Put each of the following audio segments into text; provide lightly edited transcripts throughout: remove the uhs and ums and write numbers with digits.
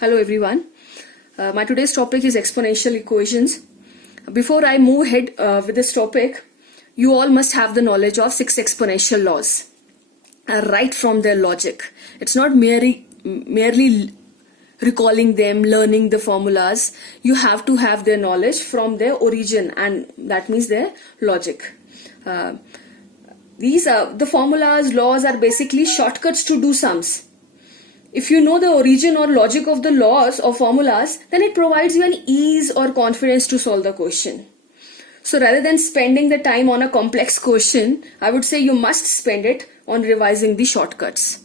Hello everyone. My today's topic is exponential equations. Before I move ahead with this topic, you all must have the knowledge of 6 exponential laws right from their logic. It's not merely recalling them, learning the formulas. You have to have their knowledge from their origin, and that means their logic. The formulas, laws are basically shortcuts to do sums. If you know the origin or logic of the laws or formulas, then it provides you an ease or confidence to solve the question. So rather than spending the time on a complex question, I would say you must spend it on revising the shortcuts.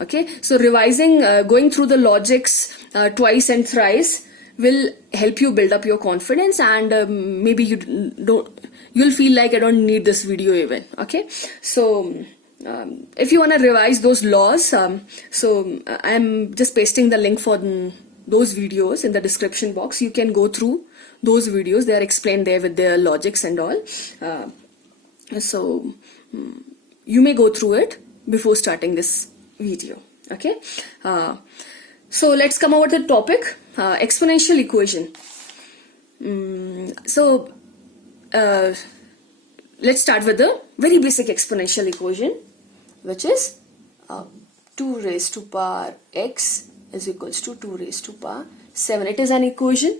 Okay, so revising, going through the logics twice and thrice will help you build up your confidence, and maybe you'll feel like I don't need this video even. Okay, so if you want to revise those laws, I'm just pasting the link for those videos in the description box. You can go through those videos. They are explained there with their logics and all. So you may go through it before starting this video. Okay. So let's come over to the topic, exponential equation. Let's start with the very basic exponential equation, which is 2 raised to power x is equals to 2 raised to power 7. It is an equation,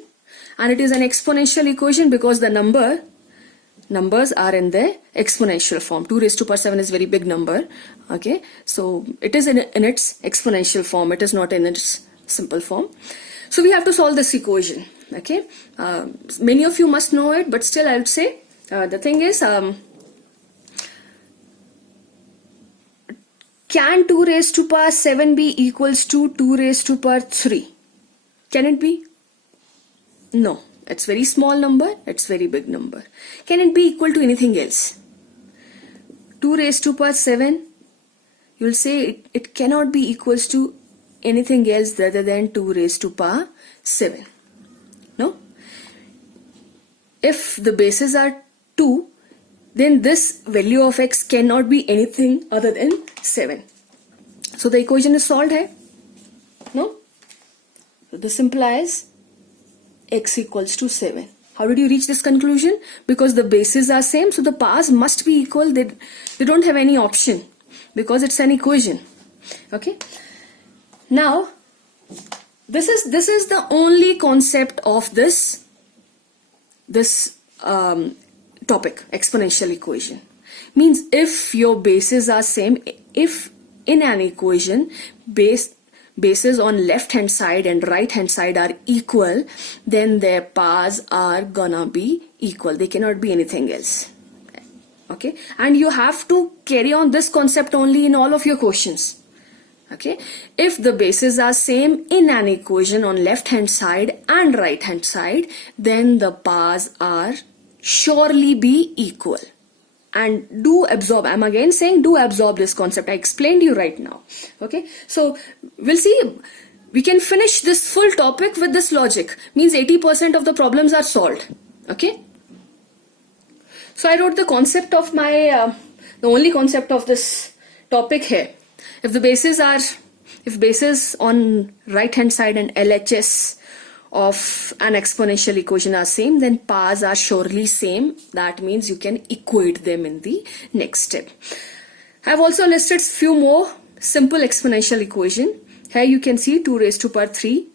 and it is an exponential equation because the numbers are in the exponential form. 2 raised to power 7 is a very big number. Okay, so it is in its exponential form. It is not in its simple form. So we have to solve this equation. Okay, many of you must know it, but still I would say the thing is, can 2 raised to power 7 be equals to 2 raised to power 3? Can it be? No. It's very small number. It's very big number. Can it be equal to anything else? 2 raised to power 7, you will say it cannot be equals to anything else rather than 2 raised to power 7. No? If the bases are 2, then this value of x cannot be anything other than 7. So the equation is solved here. No? So this implies x equals to 7. How did you reach this conclusion? Because the bases are same, so the powers must be equal. They don't have any option because it's an equation. Okay. Now, this is the only concept of this topic, exponential equation. Means if your bases are same, if in an equation bases on left hand side and right hand side are equal, then their powers are gonna be equal. They cannot be anything else. Okay, and you have to carry on this concept only in all of your questions. Okay, if the bases are same in an equation on left hand side and right hand side, then the powers are surely be equal. And do absorb, I'm again saying do absorb this concept. I explained you right now. Okay, so we'll see, we can finish this full topic with this logic. Means 80% of the problems are solved. Okay, so I wrote the concept of my the only concept of this topic here. If the bases on right hand side and LHS of an exponential equation are same, then powers are surely same. That means you can equate them in the next step. I have also listed few more simple exponential equation. Here you can see 2 raised to power 3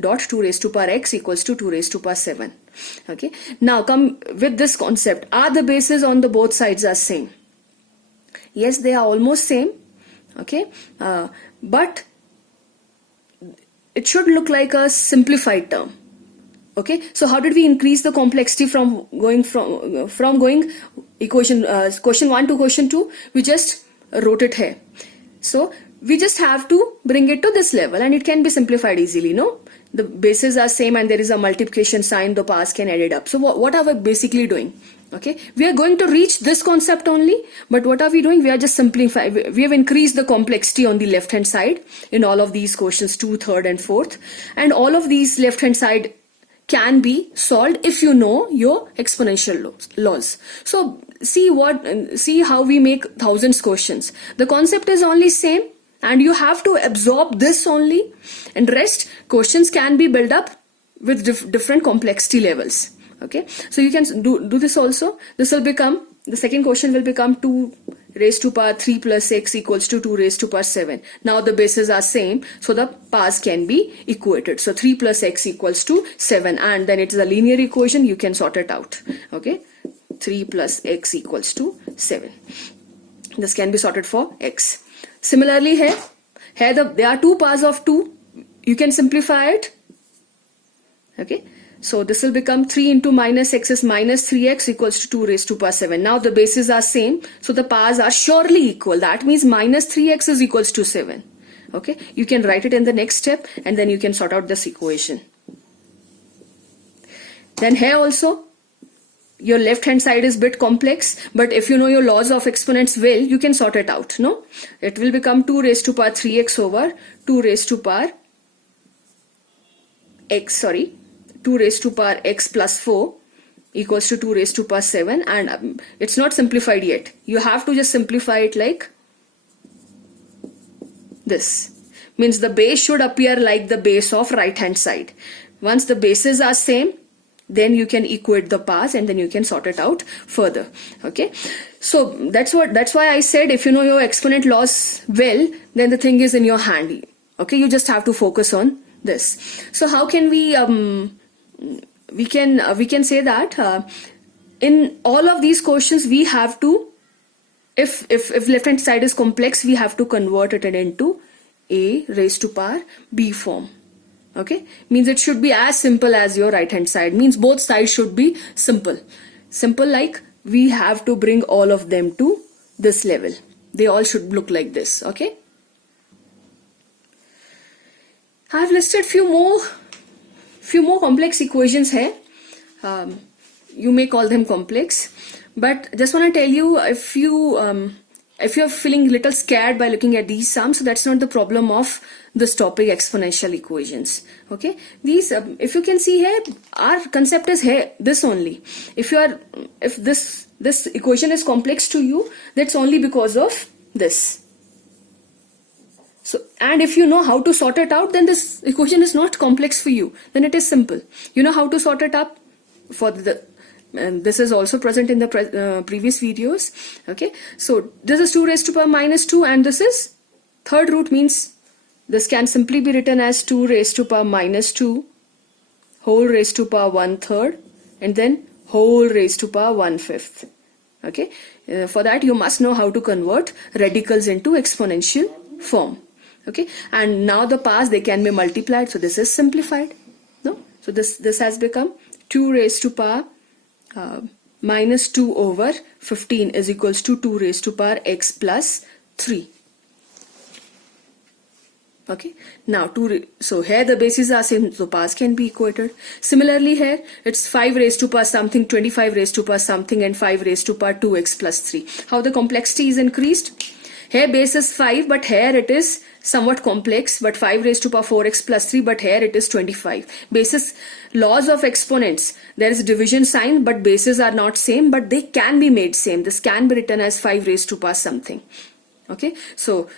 dot 2 raised to power x equals to 2 raised to power 7. Okay. Now come with this concept. Are the bases on the both sides are same? Yes, they are almost same. Okay, but it should look like a simplified term. Okay, so how did we increase the complexity from going equation question 1 to question 2? We just wrote it here. So we just have to bring it to this level, and it can be simplified easily. No, the bases are same and there is a multiplication sign. The powers can add it up. So what are we basically doing? Okay, we are going to reach this concept only, but what are we doing? We are just simplifying. We have increased the complexity on the left hand side in all of these questions 2, 3rd and 4th, and all of these left hand side can be solved if you know your exponential laws. So see how we make thousands questions. The concept is only same, and you have to absorb this only, and rest questions can be built up with different complexity levels. Okay, so you can do this also. This will become, the second question will become 2 raised to power 3 plus x equals to 2 raised to power 7. Now the bases are same, so the powers can be equated. So 3 plus x equals to 7, and then it is a linear equation, you can sort it out. Okay, 3 plus x equals to 7. This can be sorted for x. Similarly here there are two powers of 2. You can simplify it. Okay, so this will become 3 into minus x is minus 3x equals to 2 raised to power 7. Now the bases are same, so the powers are surely equal. That means minus 3x is equals to 7. Okay, you can write it in the next step, and then you can sort out this equation. Then here also, your left hand side is bit complex, but if you know your laws of exponents well, you can sort it out. No, it will become 2 raised to power 3x over 2 raised to power x, 2 raised to power x plus 4 equals to 2 raised to power 7, and it's not simplified yet. You have to just simplify it like this. Means the base should appear like the base of right hand side. Once the bases are same, then you can equate the powers, and then you can sort it out further. Okay, so that's why I said, if you know your exponent laws well, then the thing is in your hand. Okay, you just have to focus on this. So how can we can say that in all of these questions we have to, if left hand side is complex, we have to convert it into a raised to power b form. Okay, means it should be as simple as your right hand side. Means both sides should be simple, like we have to bring all of them to this level. They all should look like this. Okay, I have listed few more complex equations here. You may call them complex, but just want to tell you, if you're feeling a little scared by looking at these sums, so that's not the problem of this topic, exponential equations. Okay, these if you can see here, our concept is here, this only. If this equation is complex to you, that's only because of this. So, and if you know how to sort it out, then this equation is not complex for you, then it is simple. You know how to sort it up for and this is also present in the previous videos. Okay, so this is 2 raised to power minus 2, and this is third root, means this can simply be written as 2 raised to power minus 2 whole raised to power 1/3, and then whole raised to power 1/5. Okay, for that you must know how to convert radicals into exponential form. Okay, and now the powers, they can be multiplied, so this is simplified. No, so this has become 2 raised to power minus 2 over 15 is equals to 2 raised to power x plus 3. Okay, now so here the bases are same, so powers can be equated. Similarly here, it's 5 raised to power something, 25 raised to power something, and 5 raised to power 2x plus 3. How the complexity is increased? Here base is 5, but here it is somewhat complex, but 5 raised to power 4x plus 3, but here it is 25. Bases, laws of exponents, there is division sign, but bases are not same, but they can be made same. This can be written as 5 raised to power something. Okay, so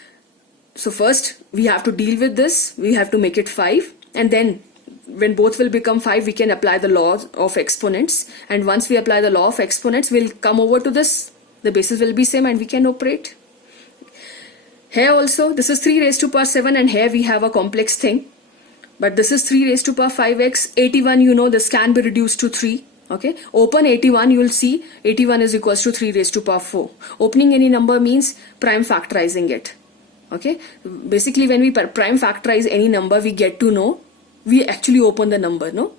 first we have to deal with this, we have to make it 5, and then when both will become 5, we can apply the law of exponents, and once we apply the law of exponents, we'll come over to this, the bases will be same, and we can operate. Here also, this is 3 raised to power 7, and here we have a complex thing. But this is 3 raised to power 5x. 81, you know, this can be reduced to 3. Okay, open 81, you will see 81 is equals to 3 raised to power 4. Opening any number means prime factorizing it. Okay, basically when we prime factorize any number, we get to know, we actually open the number, no?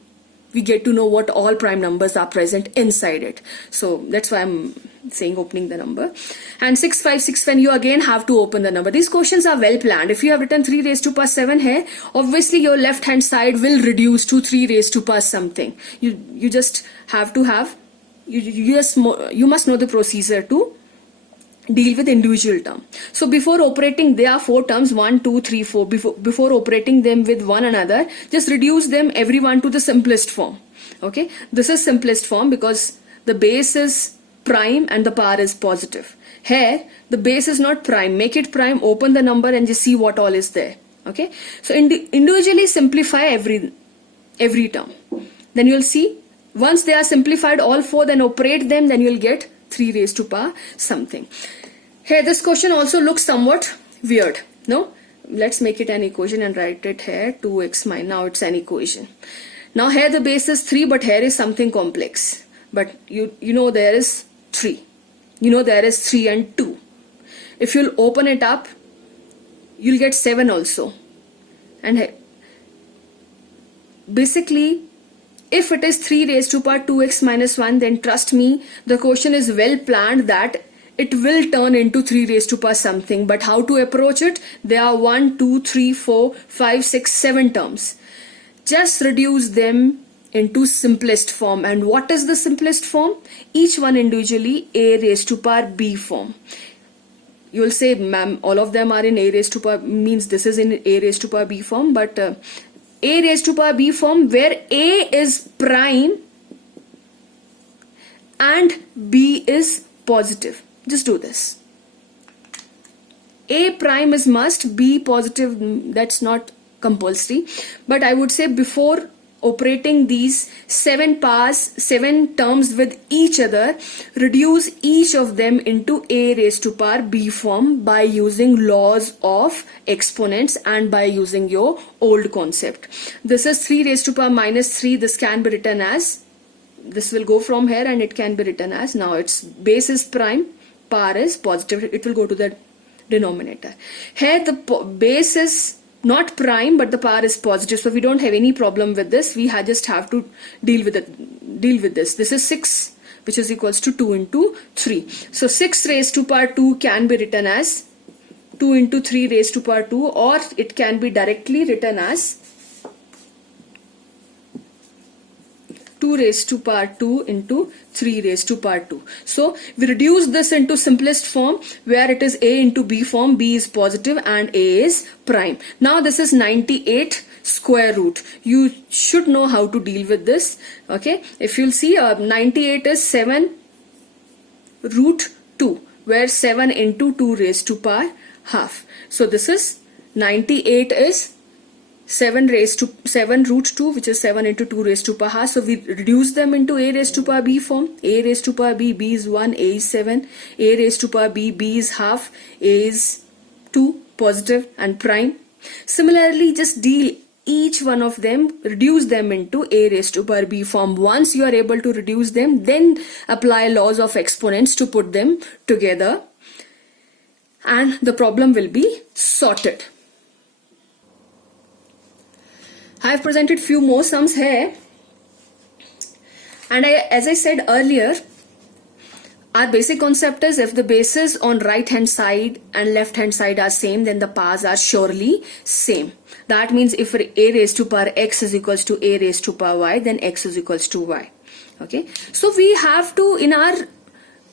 We get to know what all prime numbers are present inside it. So that's why I'm saying opening the number. And 6, 5, 6, when you again have to open the number. These questions are well planned. If you have written 3 raised to power 7 here, obviously your left hand side will reduce to 3 raised to power something. You just have to have, you must know the procedure to deal with individual term. So before operating, there are 4 terms, 1, 2, 3, 4. Before operating them with one another, just reduce them every one to the simplest form. Okay, this is simplest form because the base is prime and the power is positive. Here, the base is not prime. Make it prime, open the number and just see what all is there. Okay. So individually simplify every term. Then you'll see, once they are simplified all four, then operate them, then you'll get 3 raised to power something. Here, this question also looks somewhat weird. No? Let's make it an equation and write it here, 2x minus, now it's an equation. Now here the base is 3, but here is something complex. But you know there is 3. You know there is 3 and 2. If you'll open it up, you'll get 7 also. And basically, if it is 3 raised to power 2x minus 1, then trust me, the question is well planned that it will turn into 3 raised to power something. But how to approach it? There are 1, 2, 3, 4, 5, 6, 7 terms. Just reduce them into simplest form. And what is the simplest form? Each one individually a raised to power b form. You will say, ma'am, all of them are in a raised to power, means this is in a raised to power b form, but a raised to power b form where a is prime and b is positive. Just do this. A prime is must, B positive, that's not compulsory. But I would say before operating these 7 powers, 7 terms with each other, reduce each of them into a raised to power b form by using laws of exponents and by using your old concept. This is 3 raised to power minus 3. This can be written as, this will go from here and it can be written as, now its base is prime, power is positive, it will go to the denominator. Here the base is not prime but the power is positive, so we don't have any problem with this. We just have to deal with this. This is 6, which is equals to 2 into 3. So 6 raised to power 2 can be written as 2 into 3 raised to power 2, or it can be directly written as 2 raised to power 2 into 3 raised to power 2. So we reduce this into simplest form where it is a into b form, b is positive and a is prime. Now this is 98 square root. You should know how to deal with this. Okay, if you'll see, 98 is 7 root 2, where 7 into 2 raised to power half. So this is 98 is 7 root 2, which is 7 into 2 raised to power half. So we reduce them into a raised to power b form. A raised to power b, b is 1, a is 7. A raised to power b, b is half, a is 2, positive and prime. Similarly, just deal each one of them, reduce them into a raised to power b form. Once you are able to reduce them, then apply laws of exponents to put them together and the problem will be sorted. I have presented few more sums here, and as I said earlier, our basic concept is if the bases on right hand side and left hand side are same, then the powers are surely same. That means if a raised to power x is equals to a raised to power y, then x is equals to y. Okay, so we have to, in our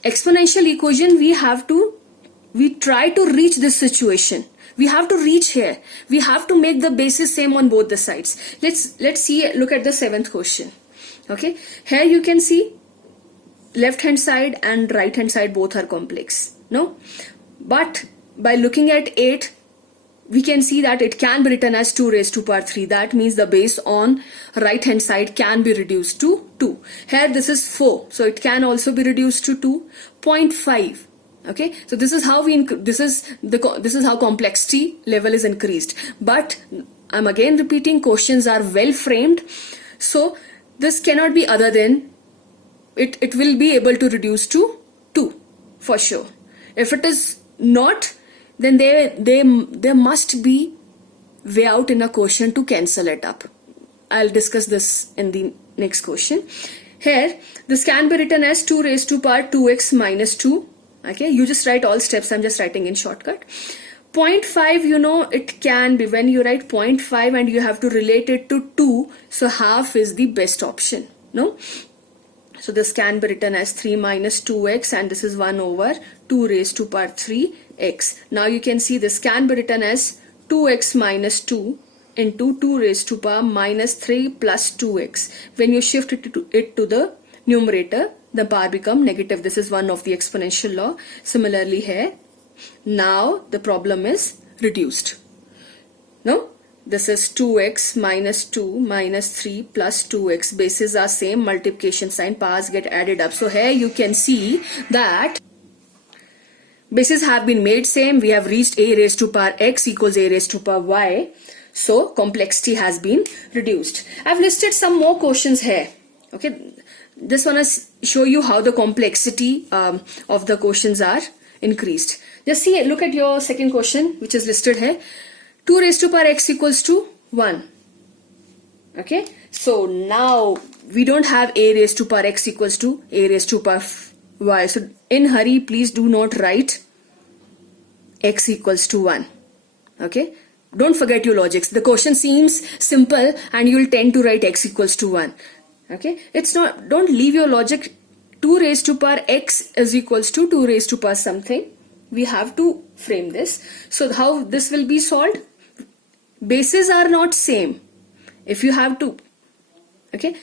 exponential equation, we try to reach this situation. We have to reach here. We have to make the bases same on both the sides. Let's see. Look at the 7th question. Okay, here you can see left hand side and right hand side both are complex. No, but by looking at 8, we can see that it can be written as 2 raised to power 3. That means the base on right hand side can be reduced to 2. Here this is 4, so it can also be reduced to 2. 0.5. Okay, so this is how this is how complexity level is increased. But I'm again repeating, questions are well framed, so this cannot be other than it will be able to reduce to 2 for sure. If it is not, then there must be way out in a question to cancel it up. I'll discuss this in the next question. Here this can be written as 2 raised to power 2x minus 2. Okay, you just write all steps. I'm just writing in shortcut. 0.5, you know, it can be when you write 0.5 and you have to relate it to 2, so half is the best option. No, so this can be written as 3 minus 2x, and this is 1 over 2 raised to power 3x. Now you can see this can be written as 2x minus 2 into 2 raised to power minus 3 plus 2x. When you shift it to the numerator, the power become negative. This is one of the exponential law. Similarly here, now the problem is reduced. No? This is 2x minus 2 minus 3 plus 2x. Bases are same, multiplication sign, powers get added up. So here you can see that bases have been made same. We have reached a raised to power x equals a raised to power y. So complexity has been reduced. I've listed some more questions here. Okay, just want to show you how the complexity of the questions are increased. Just see, look at your second question which is listed here. 2 raised to power x equals to 1. Okay, so now we don't have a raised to power x equals to a raised to power y. So in hurry, please do not write x equals to 1. Okay, don't forget your logics. The question seems simple and you'll tend to write x equals to 1. Okay, it's not, don't leave your logic. 2 raised to power x is equals to 2 raised to power something. We have to frame this. So how this will be solved? Bases are not same. If you have to, okay,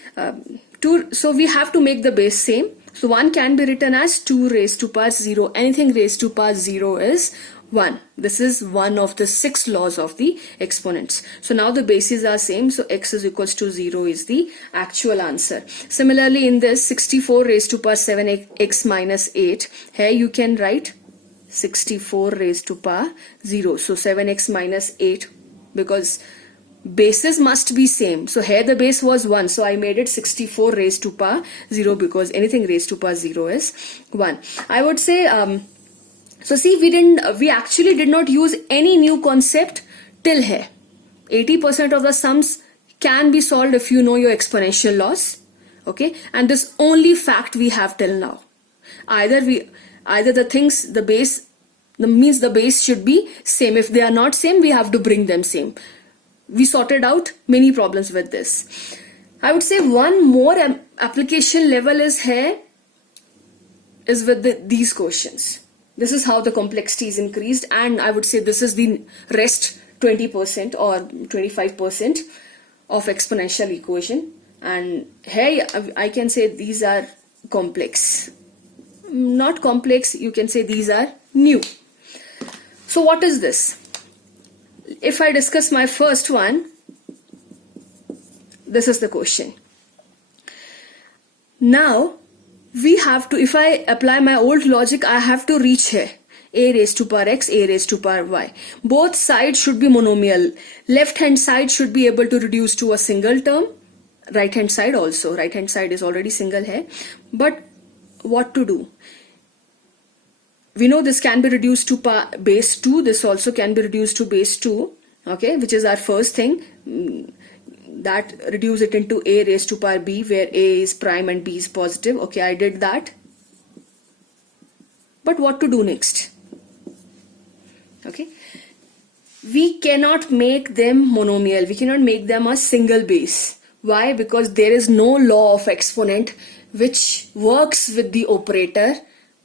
so we have to make the base same. So 1 can be written as 2 raised to power 0. Anything raised to power 0 is 1. This is one of the 6 laws of the exponents. So now the bases are same. So x is equals to 0 is the actual answer. Similarly, in this 64 raised to power 7x minus 8, here you can write 64 raised to power 0. So 7x minus 8, because bases must be same. So here the base was 1. So I made it 64 raised to power 0, because anything raised to power 0 is 1. I would say, so see, we actually did not use any new concept till here. 80% of the sums can be solved if you know your exponential laws. Okay, and this only fact we have till now. Either the things, the base, means the base should be same. If they are not same, we have to bring them same. We sorted out many problems with this. I would say one more application level is here, is with these questions. This is how the complexity is increased, and I would say this is the rest 20% or 25% of exponential equation. And here I can say these are complex. Not complex, you can say these are new. So what is this? If I discuss my first one, this is the question. Now we have to, if I apply my old logic, I have to reach here. A raised to power x, a raised to power y. Both sides should be monomial. Left hand side should be able to reduce to a single term. Right hand side also. Right hand side is already single here. But what to do? We know this can be reduced to base 2. This also can be reduced to base 2. Okay, which is our first thing. That reduce it into a raised to power b, where a is prime and b is positive. Okay, I did that. But what to do next? Okay, we cannot make them monomial. We cannot make them a single base. Why? Because there is no law of exponent which works with the operator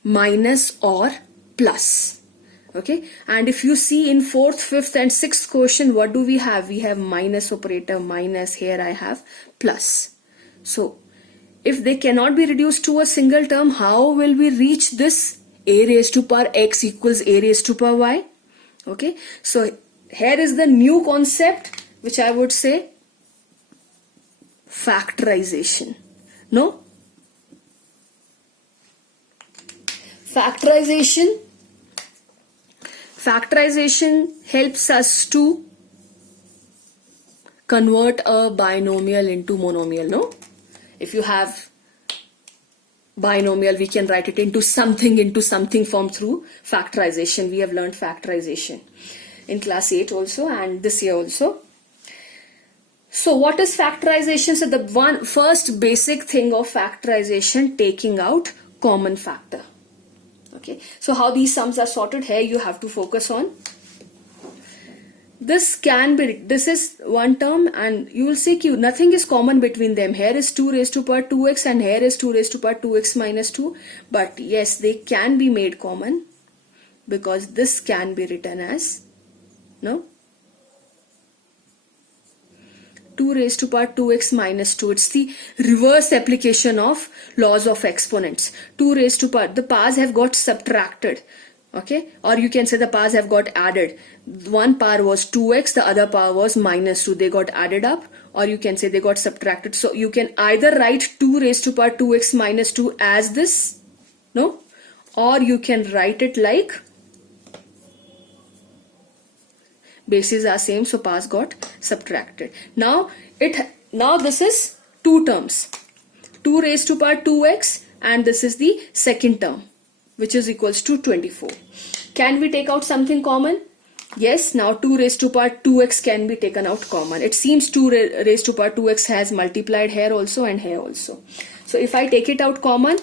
minus or plus. Okay, and if you see in 4th, 5th and 6th question, what do we have? We have minus operator, minus, here I have plus. So if they cannot be reduced to a single term, how will we reach this a raised to power x equals a raised to power y? Okay, so here is the new concept which I would say factorization. No? Factorization helps us to convert a binomial into monomial, no? If you have binomial, we can write it into something form through factorization. We have learned factorization in class 8 also and this year also. So what is factorization? So the first basic thing of factorization, taking out common factor. Okay, so how these sums are sorted here, you have to focus on. This is one term and you will see nothing is common between them. Here is 2 raised to power 2x and here is 2 raised to power 2x minus 2. But yes, they can be made common because this can be written as, no? 2 raised to power 2x minus 2. It's the reverse application of laws of exponents. 2 raised to power, the powers have got subtracted. Okay, or you can say the powers have got added. One power was 2x, the other power was minus 2. They got added up, or you can say they got subtracted. So you can either write 2 raised to power 2x minus 2 as this, no, or you can write it like bases are same, so powers got subtracted. Now this is two terms, 2 raised to power 2x, and this is the second term, which is equals to 24. Can we take out something common? Yes, now 2 raised to power 2x can be taken out common. It seems 2 raised to power 2x has multiplied here also and here also. So if I take it out common,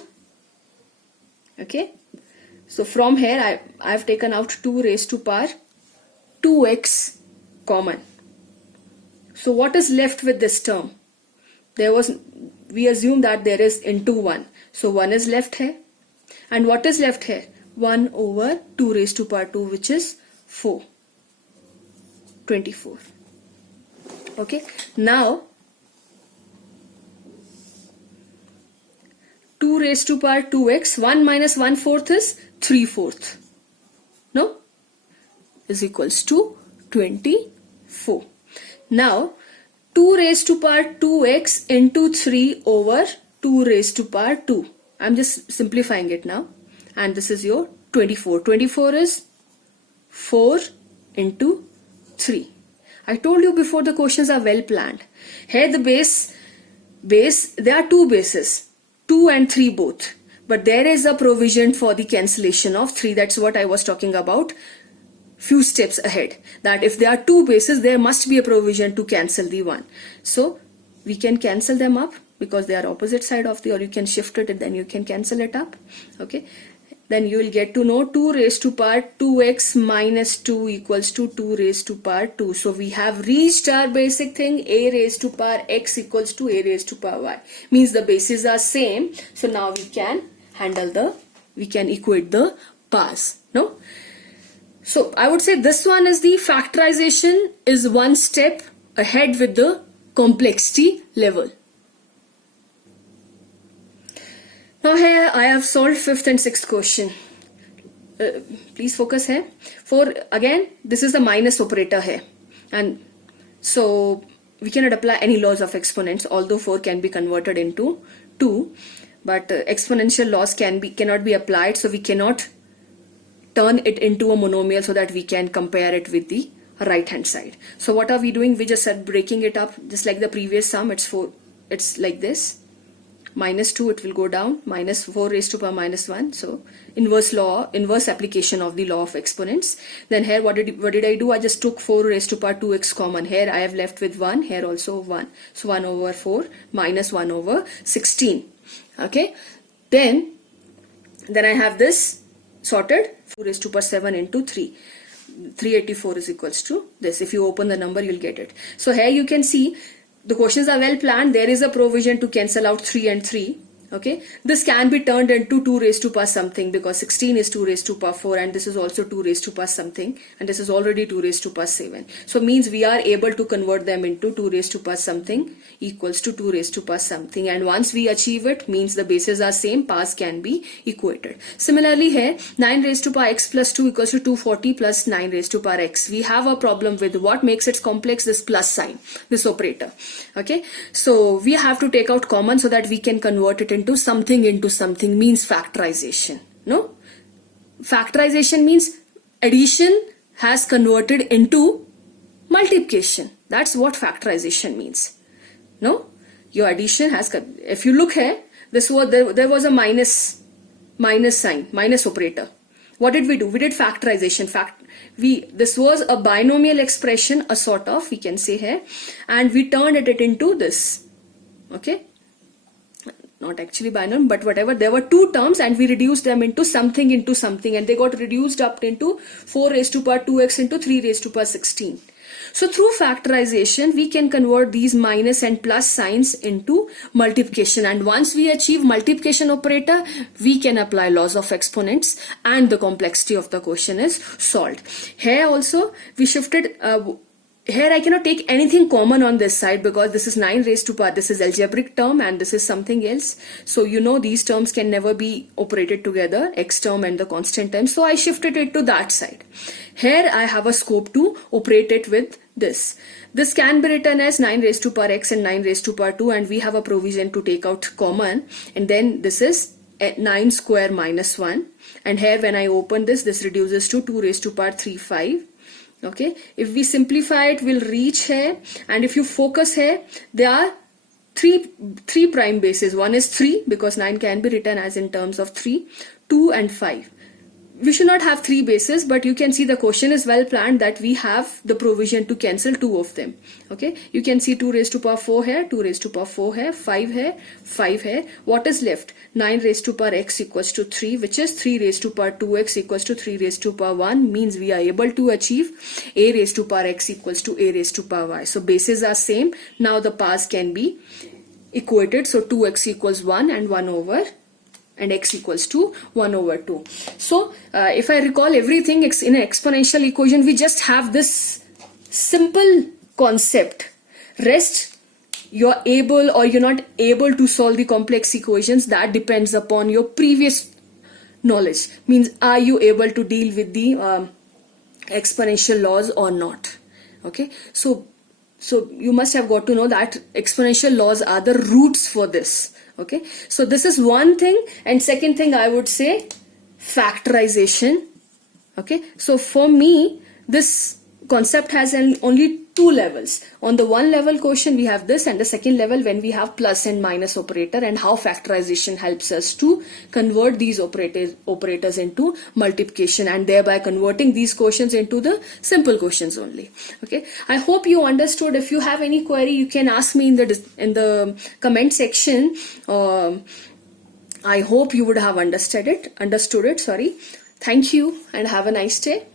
okay, so from here I've taken out 2 raised to power 2x common. So what is left with this term? We assume that there is into 1. So 1 is left here. And what is left here? 1 over 2 raised to power 2, which is 4. 24. Okay. Now 2 raised to power 2x, 1 minus 1/4 is 3/4. No? Is equals to 24. Now 2 raised to power 2x into 3 over 2 raised to power 2. I'm just simplifying it now. And this is your 24. 24 is 4 into 3. I told you before, the questions are well planned. Here the base, there are two bases, 2 and 3 both. But there is a provision for the cancellation of 3. That's what I was talking about few steps ahead. That if there are two bases, there must be a provision to cancel the 1. So we can cancel them up because they are opposite side of the, or you can shift it and then you can cancel it up. Okay. Then you will get to know 2 raised to power 2x minus 2 equals to 2 raised to power 2. So we have reached our basic thing, a raised to power x equals to a raised to power y. Means the bases are same. So now we can we can equate the powers. No? So I would say this one is the factorization is one step ahead with the complexity level. Now here I have solved 5th and 6th question. Please focus here. For again, this is the minus operator here. And so we cannot apply any laws of exponents, although 4 can be converted into 2. But exponential laws cannot be applied, so we cannot turn it into a monomial so that we can compare it with the right hand side. So what are we doing? We just are breaking it up just like the previous sum. It's like this. Minus 2, it will go down, minus 4 raised to power minus 1. So inverse application of the law of exponents. Then here what did I do? I just took 4 raised to power 2x common. Here I have left with 1, here also 1. So 1 over 4 minus 1 over 16. Okay. Then I have this sorted, 4 raised to power 7 into 3. 384 is equals to this. If you open the number, you'll get it. So here you can see the questions are well planned. There is a provision to cancel out 3 and 3. Okay. This can be turned into 2 raised to power something because 16 is 2 raised to power 4 and this is also 2 raised to power something and this is already 2 raised to power 7. So means we are able to convert them into 2 raised to power something equals to 2 raised to power something, and once we achieve it means the bases are same, powers can be equated. Similarly here 9 raised to power x plus 2 equals to 240 plus 9 raised to power x. We have a problem with what makes it complex, this plus sign, this operator. Okay. So we have to take out common so that we can convert it into something means factorization. No? Factorization means addition has converted into multiplication. That's what factorization means. No? Your addition has, if you look here, there was a minus sign, minus operator. What did we do? We did factorization. This was a binomial expression, a sort of, we can say here, and we turned it into this. Okay. Not actually binomial, but whatever. There were two terms and we reduced them into something and they got reduced up into 4 raised to power 2x into 3 raised to power 16. So through factorization, we can convert these minus and plus signs into multiplication. And once we achieve multiplication operator, we can apply laws of exponents and the complexity of the question is solved. Here also, we shifted here I cannot take anything common on this side because this is 9 raised to power, this is algebraic term and this is something else. So you know these terms can never be operated together, x term and the constant term. So I shifted it to that side. Here I have a scope to operate it with this. This can be written as 9 raised to power x and 9 raised to power 2, and we have a provision to take out common, and then this is 9 square minus 1, and here when I open this reduces to 2 raised to power 3 5. Okay, if we simplify it, we'll reach here, and if you focus here, there are three prime bases. One is 3 because 9 can be written as in terms of 3, 2 and 5. We should not have 3 bases, but you can see the question is well planned that we have the provision to cancel 2 of them. Okay, you can see 2 raised to power 4 here, 2 raised to power 4 here, 5 here, 5 here. What is left? 9 raised to power x equals to 3, which is 3 raised to power 2x equals to 3 raised to power 1, means we are able to achieve a raised to power x equals to a raised to power y. So bases are same. Now the powers can be equated. So 2x equals 1 and 1 over and x equals to 1 over 2. So if I recall everything in an exponential equation, we just have this simple concept. Rest, you're able or you're not able to solve the complex equations, that depends upon your previous knowledge. Means are you able to deal with the exponential laws or not? Okay, so you must have got to know that exponential laws are the roots for this. Okay, so this is one thing, and second thing I would say factorization. Okay, so for me this concept has only 2 levels. On the one level question we have this, and the second level when we have plus and minus operator, and how factorization helps us to convert these operators into multiplication, and thereby converting these quotients into the simple quotients only. Okay, I hope you understood. If you have any query, you can ask me in the comment section. I hope you would have understood it. Sorry. Thank you and have a nice day.